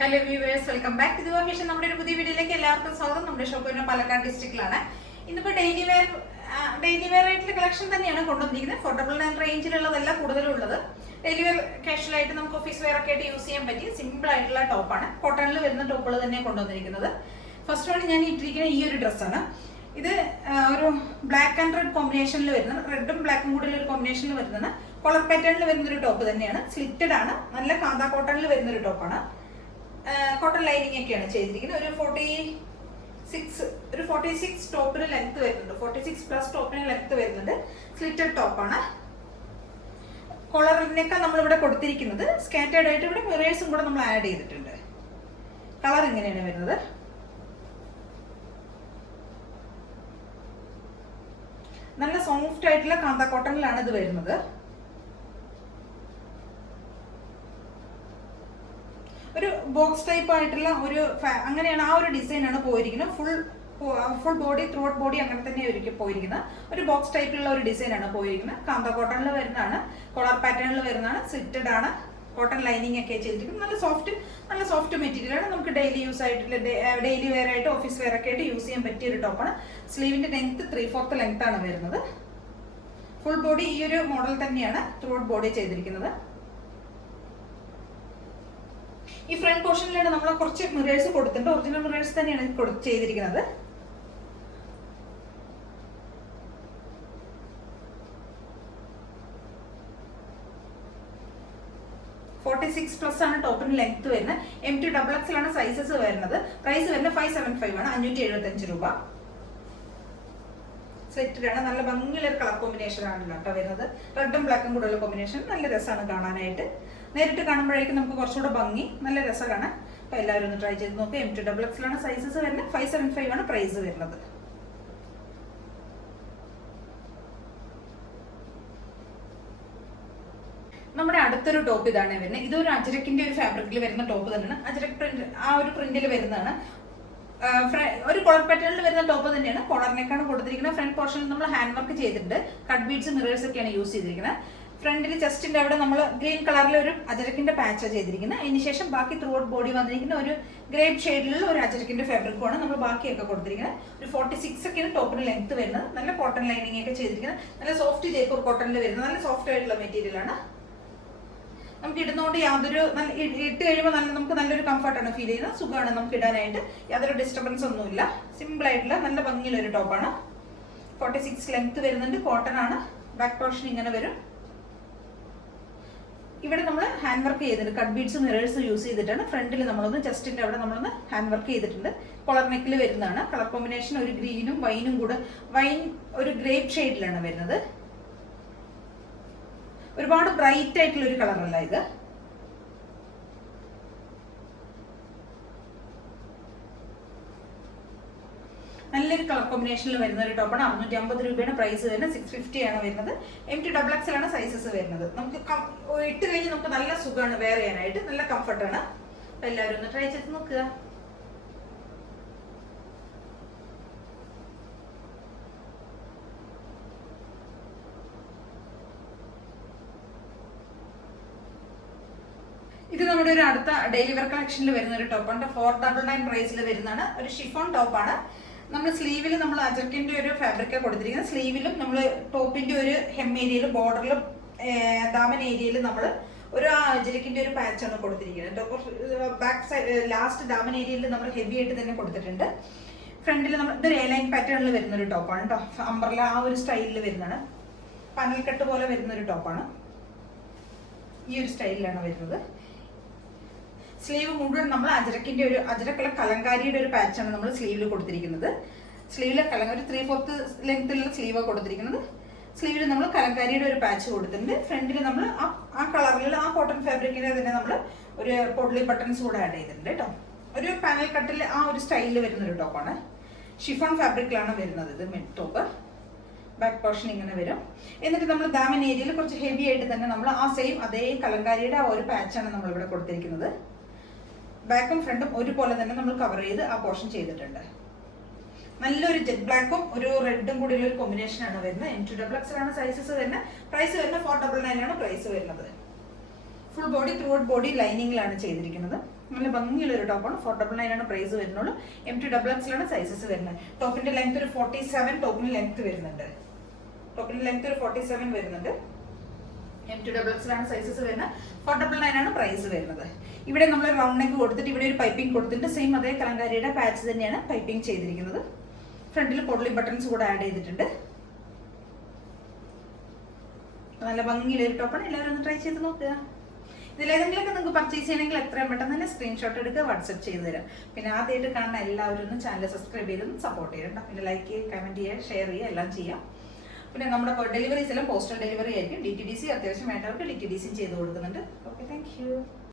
Hello viewers, welcome back to Dua fashion. നമ്മുടെ ഒരു പുതിയ വീഡിയോയിലേക്ക് എല്ലാവർക്കും സ്വാഗതം. നമ്മുടെ ഷോപ്പ് വരുന്നത് പാലക്കാട് ഡിസ്ട്രിക്റ്റിലാണ്. ഇന്നിപ്പോൾ ഡെയിലി വെയർ ആയിട്ടുള്ള കളക്ഷൻ തന്നെയാണ് കൊണ്ടുവന്നിരിക്കുന്നത്. അഫോർഡബിൾ റേഞ്ചിലുള്ളതല്ല കൂടുതലും ഉള്ളത്. ഡെയിലി വെയർ കാഷ്വൽ ആയിട്ട് നമുക്ക് ഓഫീസ് വെയർ ഒക്കെ ആയിട്ട് യൂസ് ചെയ്യാൻ പറ്റിയ സിമ്പിൾ ആയിട്ടുള്ള ടോപ്പാണ്. കോട്ടണിൽ വരുന്ന ടോപ്പുകൾ തന്നെ കൊണ്ടുവന്നിരിക്കുന്നത്. ഫസ്റ്റ് വൺ ഞാൻ ഇട്ടിരിക്കുന്ന ഈ ഒരു ഡ്രസ്സാണ്. ഇത് ഒരു ബ്ലാക്ക് ആൻഡ് റെഡ് കോമ്പിനേഷനിൽ വരുന്നത്, റെഡും ബ്ലാക്കും കൂടി ഒരു കോമ്പിനേഷനിൽ വരുന്നത് കോളർ പാറ്റേണിൽ വരുന്നൊരു ടോപ്പ് തന്നെയാണ്. സ്ലിറ്റഡ് ആണ്, നല്ല കാന്താ കോട്ടണിൽ വരുന്നൊരു ടോപ്പാണ്. കോട്ടൺ ലൈനിങ് ഒക്കെയാണ് ചെയ്തിരിക്കുന്നത്. ഒരു 46 ടോപ്പിന് ലെങ്ത് വരുന്നുണ്ട്, 46+ ടോപ്പിന് ലെങ്ത് വരുന്നുണ്ട്. സ്ലിറ്റഡ് ടോപ്പാണ്. കോളറിനൊക്കെ നമ്മളിവിടെ കൊടുത്തിരിക്കുന്നത് സ്കാറ്റേർഡ് ആയിട്ട് ഇവിടെ മിറേഴ്സും കൂടെ നമ്മൾ ആഡ് ചെയ്തിട്ടുണ്ട്. കളർ ഇങ്ങനെയാണ് വരുന്നത്. നല്ല സോഫ്റ്റ് ആയിട്ടുള്ള കാന്താ കോട്ടണിലാണ് ഇത് വരുന്നത്. ഒരു ബോക്സ് ടൈപ്പ് ആയിട്ടുള്ള ഒരു അങ്ങനെയാണ് ആ ഒരു ഡിസൈൻ ആണ് പോയിരിക്കുന്നത്. Full body, throughout body അങ്ങനെ തന്നെ പോയിരിക്കുന്നത്. ഒരു ബോക്സ് ടൈപ്പിലുള്ള ഒരു ഡിസൈൻ ആണ് പോയിരിക്കുന്നത്. കാന്താ കോട്ടണിൽ വരുന്നതാണ്, കോളർ പാറ്റേണിൽ വരുന്നതാണ്, സ്ലിറ്റഡ് ആണ്, കോട്ടൺ ലൈനിങ് ഒക്കെ ചെയ്തിരിക്കുന്നത്. നല്ല സോഫ്റ്റ് മെറ്റീരിയൽ ആണ്. നമുക്ക് ഡെയിലി യൂസ് ആയിട്ടുള്ള ഡെയിലി വെയർ ആയിട്ട് ഓഫീസ് വെയർ ഒക്കെ ആയിട്ട് യൂസ് ചെയ്യാൻ പറ്റിയ ഒരു ടോപ്പാണ്. സ്ലീവിന്റെ ലെങ്ത് 3/4 ലെങ്ത് ആണ് വരുന്നത്. ഫുൾ ബോഡി ഈ ഒരു മോഡൽ തന്നെയാണ് ത്രൂ ഔട്ട് ബോഡി ചെയ്തിരിക്കുന്നത്. ഈ ഫ്രണ്ട് പോർഷനിലാണ് നമ്മൾ കുറച്ച് മിറേഴ്സ് കൊടുത്തിട്ടുണ്ട്. ഒറിജിനൽ മിറേഴ്സ് തന്നെയാണ് ചെയ്തിരിക്കുന്നത്. (46+ ആണ് ടോപ്പിന് ലെങ്ത് വരുന്നത്. M2XXL ആണ് സൈസസ് വരുന്നത്. പ്രൈസ് വരുന്നത് 575 ആണ്, 575 രൂപ. സെറ്റഡ് ആണ്, നല്ല ഭംഗിയുള്ള ഒരു കളർ കോമ്പിനേഷൻ ആണ് കേട്ടോ വരുന്നത്. റെഡും ബ്ലാക്കും കൂടെ ഉള്ള കോമ്പിനേഷൻ നല്ല രസമാണ് കാണാനായിട്ട്. നേരിട്ട് കാണുമ്പോഴേക്കും നമുക്ക് കുറച്ചുകൂടെ ഭംഗി, നല്ല രസം കാണാൻ. അപ്പോൾ എല്ലാവരും ഒന്ന് ട്രൈ ചെയ്ത് നോക്കുക. M2XXL ആണ് സൈസസ് വരുന്നത്. 575 ആണ് പ്രൈസ് വരുന്നത്. നമ്മുടെ അടുത്തൊരു ടോപ്പ് ഇതാണ് വരുന്നത്. ഇതൊരു അജരക്കിന്റെ ഒരു ഫാബ്രിക്കിൽ വരുന്ന ടോപ്പ് തന്നെയാണ്. അജരക് പ്രിന്റ് ആ ഒരു പ്രിന്റിൽ വരുന്നതാണ്. ഒരു കോളർ പാറ്റേണിൽ വരുന്ന ടോപ്പ് തന്നെയാണ്. കോളറിനേക്കാണ് കൊടുത്തിരിക്കുന്നത്. ഫ്രണ്ട് പോർഷനിൽ നമ്മൾ ഹാൻഡ് വർക്ക് ചെയ്തിട്ടുണ്ട്. കട്ട് ബീഡ്സ്, മിറേഴ്സ് ഒക്കെയാണ് യൂസ് ചെയ്തിരിക്കുന്നത്. ഫ്രണ്ടിൽ ചെസ്റ്റിന്റെ അവിടെ നമ്മൾ ഗ്രീൻ കളറിൽ ഒരു അജരക്കിന്റെ പാച്ചാണ് ചെയ്തിരിക്കുന്നത്. അതിനുശേഷം ബാക്കി ത്രൂ ഔട്ട് ബോഡി വന്നിരിക്കുന്ന ഒരു ഗ്രേപ്പ് ഷെയ്ഡിലുള്ള ഒരു അജരക്കിന്റെ ഫാബ്രിക്കുമാണ് നമ്മൾ ബാക്കിയൊക്കെ കൊടുത്തിരിക്കുന്നത്. ഒരു 46 ഒക്കെയാണ് ടോപ്പിന് ലെങ്ത് വരുന്നത്. നല്ല കോട്ടൺ ലൈനിങ് ഒക്കെ ചെയ്തിരിക്കുന്നത്. നല്ല സോഫ്റ്റ് ജയ്പൂർ കോട്ടണിൽ വരുന്നത് നല്ല സോഫ്റ്റ് ആയിട്ടുള്ള മെറ്റീരിയൽ ആണ്. നമുക്ക് ഇടുന്നതുകൊണ്ട് ഇട്ട് കഴിയുമ്പോൾ നമുക്ക് നല്ലൊരു കംഫർട്ടാണ് ഫീൽ ചെയ്യുന്നത്. സുഖമാണ് നമുക്ക് ഇടാനായിട്ട്. യാതൊരു ഡിസ്റ്റർബൻസ് ഒന്നുമില്ല. സിമ്പിൾ ആയിട്ടുള്ള നല്ല ഭംഗിയുള്ള ഒരു ടോപ്പാണ്. 46 ലെങ്ത് വരുന്നുണ്ട്. കോട്ടൺ ആണ്. ബാക്ക് പോർഷൻ ഇങ്ങനെ വരും. ഇവിടെ നമ്മൾ ഹാൻഡ് വർക്ക് ചെയ്തിട്ടുണ്ട്. കട്ട് ബീഡ്സ്, മിറേഴ്സ് യൂസ് ചെയ്തിട്ടാണ്. ഫ്രണ്ടിൽ നമ്മളൊന്ന് ചെസ്റ്റിന്റെ അവിടെ നമ്മളൊന്ന് ഹാൻഡ് വർക്ക് ചെയ്തിട്ടുണ്ട്. കോളർ നെക്കിൽ വരുന്നതാണ്. കളർ കോമ്പിനേഷൻ ഒരു ഗ്രീനും വൈനും കൂടെ, വൈൻ ഒരു ഗ്രേപ്പ് ഷെയ്ഡിലാണ് വരുന്നത്. ഒരുപാട് ബ്രൈറ്റ് ആയിട്ടുള്ള ഒരു കളറല്ല ഇത്. നല്ലൊരു കളർ കോമ്പിനേഷനിൽ വരുന്ന ഒരു ടോപ്പാണ്. 650 രൂപയാണ് പ്രൈസ് വരുന്നത്. 650 ആണ് വരുന്നത്. M2XXL ആണ് സൈസസ് വരുന്നത്. നമുക്ക് ഇട്ട് കഴിഞ്ഞ് നമുക്ക് നല്ല സുഖമാണ് വെയർ ചെയ്യാനായിട്ട്. നല്ല കംഫർട്ടാണ്. അപ്പൊ എല്ലാവരും ഒന്ന് ട്രൈ ചെയ്ത് നോക്കുക. ഇത് നമ്മുടെ ഒരു അടുത്ത ഡെയിലി വെയർ കളക്ഷനിൽ വരുന്ന ഒരു ടോപ്പാണ്. 499 പ്രൈസിൽ വരുന്നതാണ്. ഒരു ഷിഫോൺ ടോപ്പാണ്. നമ്മൾ സ്ലീവിൽ നമ്മൾ അജർക്കിന്റെ ഒരു ഫാബ്രിക്കാണ് കൊടുത്തിരിക്കുന്നത്. സ്ലീവിലും നമ്മൾ ടോപ്പിന്റെ ഒരു ഹെം ഏരിയയിലും ബോർഡറിലും ദാമൻ ഏരിയയിൽ നമ്മൾ ഒരു അജരക്കിന്റെ ഒരു പാച്ചാണ് കൊടുത്തിരിക്കുന്നത്. ബാക്ക് സൈഡ് ലാസ്റ്റ് ദാമൻ ഏരിയയിൽ നമ്മൾ ഹെവി ആയിട്ട് തന്നെ കൊടുത്തിട്ടുണ്ട്. ഫ്രണ്ടിൽ നമ്മൾ ഇതൊരു എലൈൻ പാറ്റേണിൽ വരുന്ന ഒരു ടോപ്പാണ് കേട്ടോ. അംബ്രല ആ ഒരു സ്റ്റൈലിൽ വരുന്നതാണ്. പനൽ കട്ട് പോലെ വരുന്ന ഒരു ടോപ്പാണ്. ഈ ഒരു സ്റ്റൈലിലാണ് വരുന്നത്. സ്ലീവ് മുഴുവൻ നമ്മൾ അജരക്കിന്റെ ഒരു അജരക്കുള്ള കലങ്കാരിയുടെ ഒരു പാച്ചാണ് നമ്മൾ സ്ലീവിൽ കൊടുത്തിരിക്കുന്നത്. സ്ലീവിലെ ഒരു 3/4 ലെങ്ത്തിലുള്ള സ്ലീവാണ് കൊടുത്തിരിക്കുന്നത്. സ്ലീവിൽ നമ്മൾ കലങ്കാരിയുടെ ഒരു പാച്ച് കൊടുത്തിട്ടുണ്ട്. ഫ്രണ്ടിൽ നമ്മൾ ആ കളറിൽ ആ കോട്ടൺ ഫാബ്രിക്കിന്റെ തന്നെ നമ്മൾ ഒരു പൊഡ്ലി ബട്ടൺസ് കൂടെ ആഡ് ചെയ്തിട്ടുണ്ട് കേട്ടോ. ഒരു പാനൽ കട്ടിൽ ആ ഒരു സ്റ്റൈലിൽ വരുന്ന ഒരു ടോപ്പാണ്. ഷിഫോൺ ഫാബ്രിക്കിലാണ് വരുന്നത് ഇത് മിഡ് ടോപ്പ്. ബാക്ക് പോർഷൻ ഇങ്ങനെ വരും. എന്നിട്ട് നമ്മൾ ദാമൻ ഏരിയയിൽ കുറച്ച് ഹെവി ആയിട്ട് തന്നെ നമ്മൾ ആ സെയിം അതേ കലങ്കാരിയുടെ ആ ഒരു പാച്ചാണ് നമ്മൾ ഇവിടെ കൊടുത്തിരിക്കുന്നത്. ബാക്കും ഫ്രണ്ടും ഒരുപോലെ തന്നെ നമ്മൾ കവർ ചെയ്ത് ആ പോർഷൻ ചെയ്തിട്ടുണ്ട്. നല്ലൊരു ജെറ്റ് ബ്ലാക്കും ഒരു റെഡും കൂടിയുള്ള ഒരു കോമ്പിനേഷൻ ആണ് വരുന്നത്. M2XXL ആണ് സൈസസ് വരുന്നത്. പ്രൈസ് വരുന്നത് 499 ആണ് പ്രൈസ് വരുന്നത്. Full body throughout body ലൈനിങ്ങിലാണ് ചെയ്തിരിക്കുന്നത്. നല്ല ഭംഗിയുള്ള ഒരു ടോപ്പാണ്. 499 ആണ് പ്രൈസ് വരുന്നുള്ളൂ. M2XX സൈസസ് വരുന്നത്. ടോപ്പിന്റെ ലെങ്ത് ഒരു 47 ടോപ്പിന് ലെങ്ത് വരുന്നുണ്ട്. ടോപ്പിന്റെ ലെങ്ത് ഒരു 47 വരുന്നുണ്ട്. M2XX സൈസസ് വരുന്നത്. 499 ആണ് പ്രൈസ് വരുന്നത്. ഇവിടെ നമ്മൾ റൗണ്ട് നെക്ക് കൊടുത്തിട്ട് ഇവിടെ ഒരു പൈപ്പിംഗ് കൊടുത്തിട്ട് സെയിം അതേ കലങ്കാരിയുടെ പാച്ച് തന്നെയാണ് പൈപ്പിംഗ് ചെയ്തിരിക്കുന്നത്. ഫ്രണ്ടിൽ പൊഡ്ലി ബട്ടൺസ് കൂടെ ആഡ് ചെയ്തിട്ടുണ്ട്. നല്ല ഭംഗിയുള്ള ഒരു ടോപ്പാണ്. എല്ലാവരും ഒന്ന് ട്രൈ ചെയ്ത് നോക്കുക. ഇതിലേതെങ്കിലുമൊക്കെ നിങ്ങൾക്ക് പർച്ചേസ് ചെയ്യണമെങ്കിൽ എത്രയും പെട്ടെന്ന് തന്നെ സ്ക്രീൻഷോട്ട് എടുക്കുക, വാട്സപ്പ് ചെയ്ത് തരാം. പിന്നെ ആദ്യമായിട്ട് കാണുന്ന എല്ലാവരും ഒന്ന് ചാനൽ സബ്സ്ക്രൈബ് ചെയ്തൊന്ന് സപ്പോർട്ട് ചെയ്യണം. പിന്നെ ലൈക്ക് ചെയ്യുക, കമൻറ്റ് ചെയ്യുക, ഷെയർ ചെയ്യുക, എല്ലാം ചെയ്യാം. പിന്നെ നമ്മുടെ ഡെലിവറീസ് എല്ലാം പോസ്റ്റൽ ഡെലിവറി ആയിരിക്കും. DTDC അത്യാവശ്യം വേണ്ടവർക്ക് DTDC ചെയ്ത് കൊടുക്കുന്നുണ്ട്. Okay, thank you.